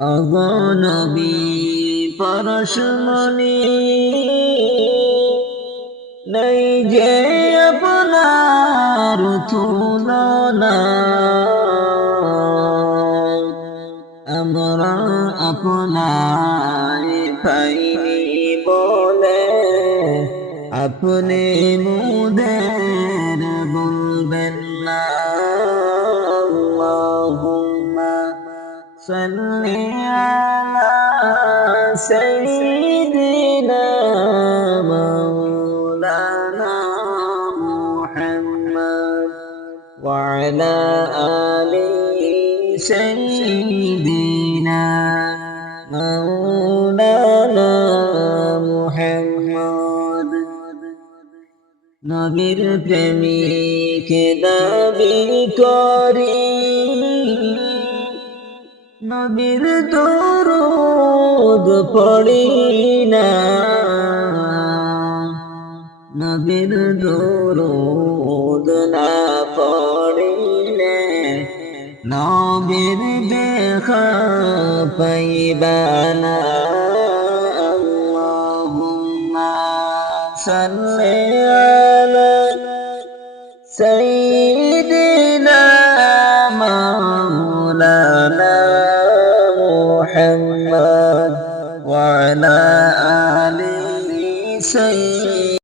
অগনবী পরশমণি নেই যে আপনার তুলনা আমরা আপনার পাইনি বলে আপনি মুদের বলবেন না আল্লাহুম্মা সাল্লি আলা সাইয়্যিদিনা মাওলানা মুহাম্মদ ওয়া আলা আলি সাইয়্যিদিনা মাওলানা মুহাম্মদ নবীর প্রেমিক দাবি করি নবীর দরুদ পড়ি না নবীর দরুদ না পড়িলে নবীর দেখা পাইবা না আল্লাহুম্মা সাল্লি আলা